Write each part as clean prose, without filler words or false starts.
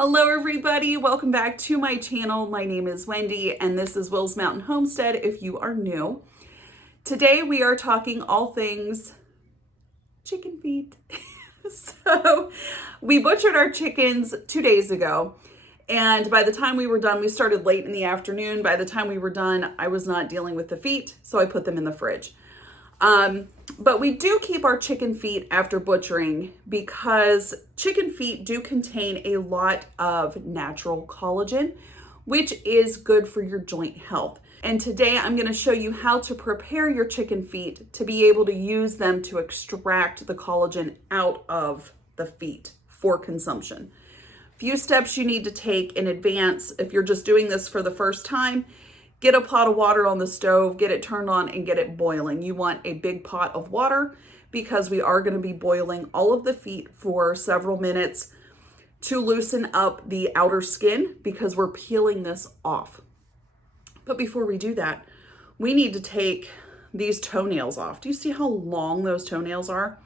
Hello everybody, welcome back to my channel. My name is Wendy and this is Will's Mountain Homestead if you are new. Today we are talking all things chicken feet. So we butchered our chickens 2 days ago, and by the time we were done, we started late in the afternoon. By the time we were done, I was not dealing with the feet, so I put them in the fridge. But we do keep our chicken feet after butchering because chicken feet do contain a lot of natural collagen, which is good for your joint health. And today I'm going to show you how to prepare your chicken feet to be able to use them to extract the collagen out of the feet for consumption. Few steps you need to take in advance if you're just doing this for the first time. Get a pot of water on the stove, get it turned on, and get it boiling. You want a big pot of water because we are going to be boiling all of the feet for several minutes to loosen up the outer skin because we're peeling this off. But before we do that, we need to take these toenails off. Do you see how long those toenails are?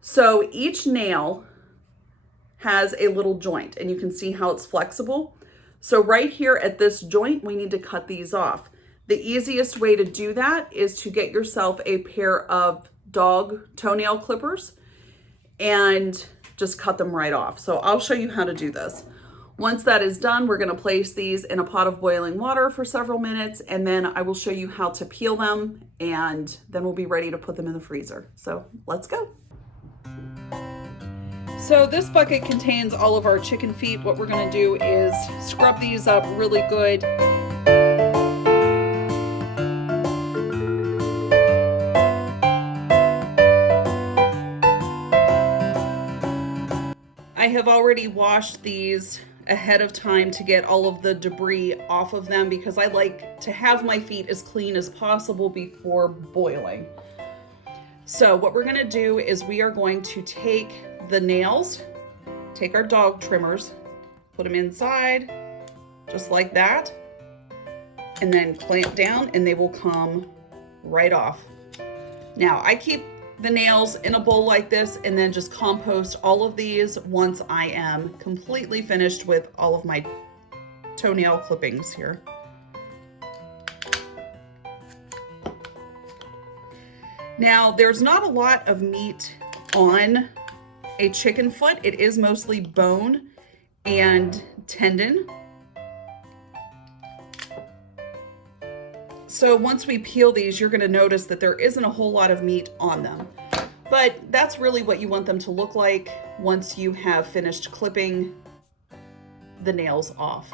So each nail has a little joint, and you can see how it's flexible. So right here at this joint, we need to cut these off. The easiest way to do that is to get yourself a pair of dog toenail clippers and just cut them right off. So I'll show you how to do this. Once that is done, we're gonna place these in a pot of boiling water for several minutes, and then I will show you how to peel them, and then we'll be ready to put them in the freezer. So let's go. So this bucket contains all of our chicken feet. What we're gonna do is scrub these up really good. I have already washed these ahead of time to get all of the debris off of them because I like to have my feet as clean as possible before boiling. So what we're gonna do is we are going to take the nails, take our dog trimmers, put them inside just like that, and then clamp down and they will come right off. Now I keep the nails in a bowl like this and then just compost all of these once I am completely finished with all of my toenail clippings here. Now there's not a lot of meat on a chicken foot. It is mostly bone and tendon. So once we peel these, you're gonna notice that there isn't a whole lot of meat on them. But that's really what you want them to look like once you have finished clipping the nails off.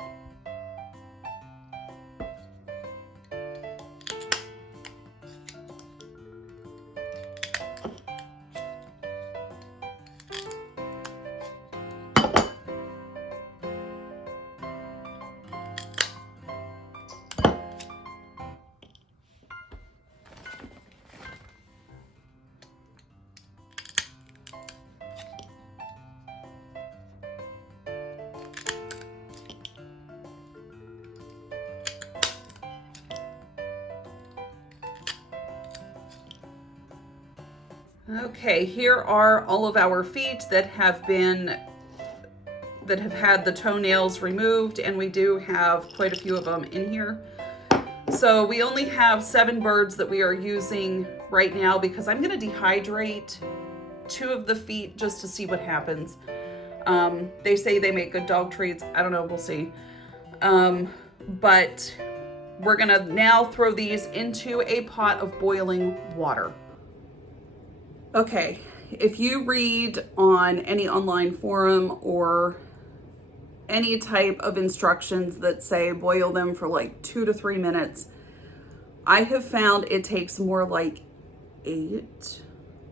Okay, here are all of our feet that have had the toenails removed, and we do have quite a few of them in here. So we only have 7 birds that we are using right now because I'm going to dehydrate 2 of the feet just to see what happens. They say they make good dog treats. I don't know, we'll see. But we're going to now throw these into a pot of boiling water. Okay, if you read on any online forum or any type of instructions that say boil them for like 2 to 3 minutes, I have found it takes more like 8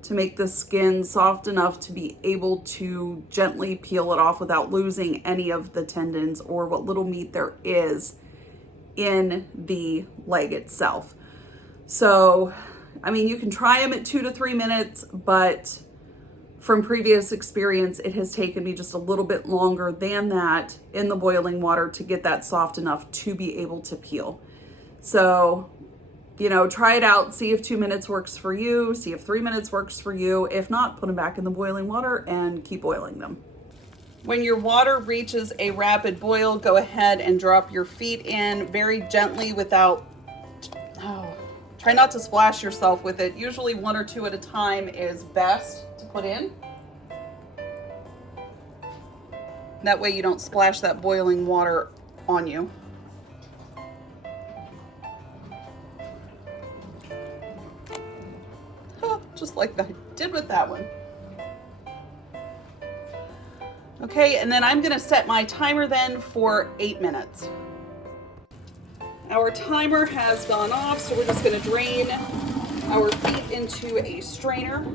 to make the skin soft enough to be able to gently peel it off without losing any of the tendons or what little meat there is in the leg itself. So I mean, you can try them at 2 to 3 minutes, but from previous experience, it has taken me just a little bit longer than that in the boiling water to get that soft enough to be able to peel. So, you know, try it out, see if 2 minutes works for you, see if 3 minutes works for you. If not, put them back in the boiling water and keep boiling them. When your water reaches a rapid boil, go ahead and drop your feet in very gently without, try not to splash yourself with it. Usually 1 or 2 at a time is best to put in. That way you don't splash that boiling water on you. Just like I did with that one. Okay, and then I'm gonna set my timer then for 8 minutes. Our timer has gone off, so we're just gonna drain our feet into a strainer.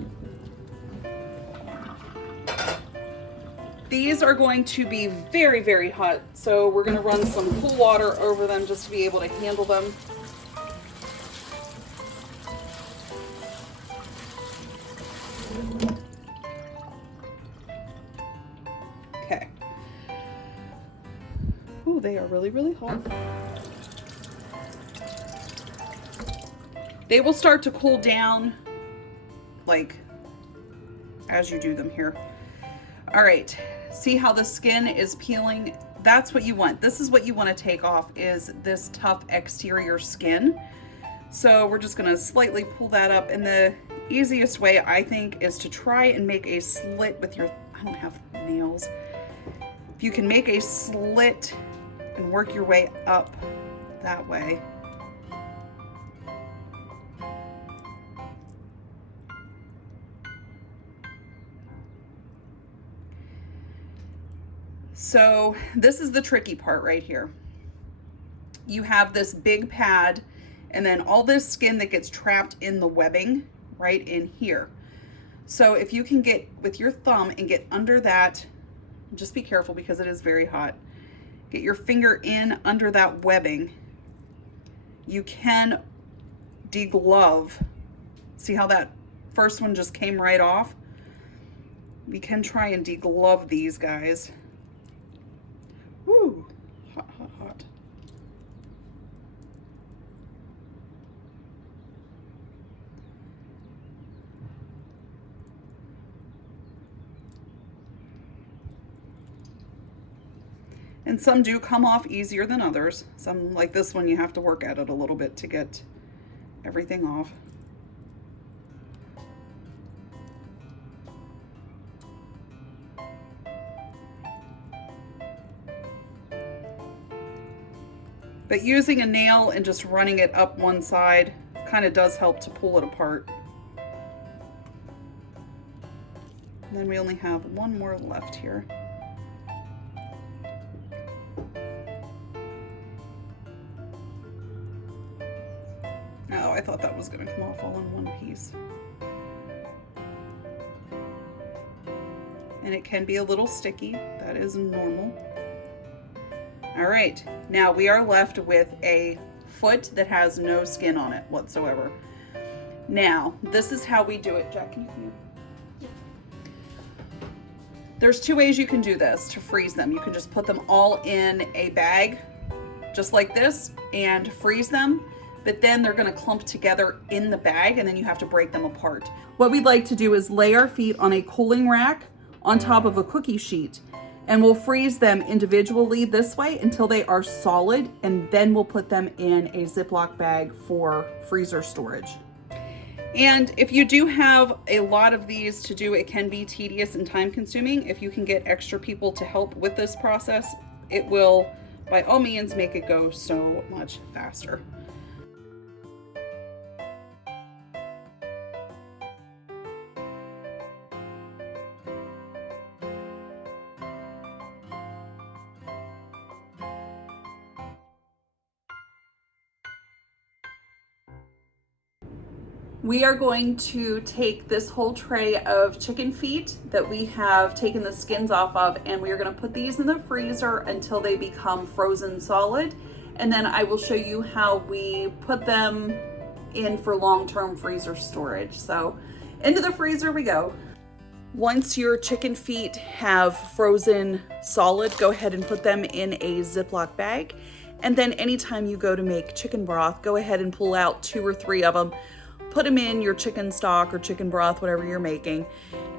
These are going to be very, very hot, so we're gonna run some cool water over them just to be able to handle them. Okay. Oh, they are really, really hot. They will start to cool down, like, as you do them here. All right, see how the skin is peeling? That's what you want. This is what you want to take off, is this tough exterior skin. So we're just gonna slightly pull that up, and the easiest way, I think, is to try and make a slit with your, I don't have nails. If you can make a slit and work your way up that way. So this is the tricky part right here. You have this big pad and then all this skin that gets trapped in the webbing right in here. So if you can get with your thumb and get under that, just be careful because it is very hot. Get your finger in under that webbing. You can deglove. See how that first one just came right off? We can try and deglove these guys. Woo, hot, hot, hot. And some do come off easier than others. Some, like this one, you have to work at it a little bit to get everything off. But using a nail and just running it up one side kind of does help to pull it apart. And then we only have one more left here. Oh, I thought that was going to come off all in one piece. And it can be a little sticky. That is normal. All right, now we are left with a foot that has no skin on it whatsoever. Now, this is how we do it. Jack, can you come here? There's 2 ways you can do this to freeze them. You can just put them all in a bag, just like this, and freeze them, but then they're gonna clump together in the bag and then you have to break them apart. What we'd like to do is lay our feet on a cooling rack on top of a cookie sheet, and we'll freeze them individually this way until they are solid, and then we'll put them in a Ziploc bag for freezer storage. And if you do have a lot of these to do, it can be tedious and time consuming. If you can get extra people to help with this process, it will by all means make it go so much faster. We are going to take this whole tray of chicken feet that we have taken the skins off of, and we are going to put these in the freezer until they become frozen solid. And then I will show you how we put them in for long-term freezer storage. So into the freezer we go. Once your chicken feet have frozen solid, go ahead and put them in a Ziploc bag. And then anytime you go to make chicken broth, go ahead and pull out 2 or 3 of them. put them in your chicken stock or chicken broth, whatever you're making,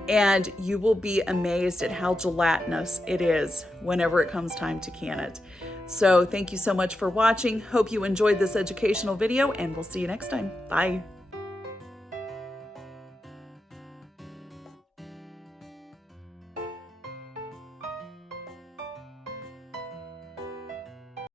and you will be amazed at how gelatinous it is whenever it comes time to can it. So thank you so much for watching. Hope you enjoyed this educational video, and we'll see you next time. Bye.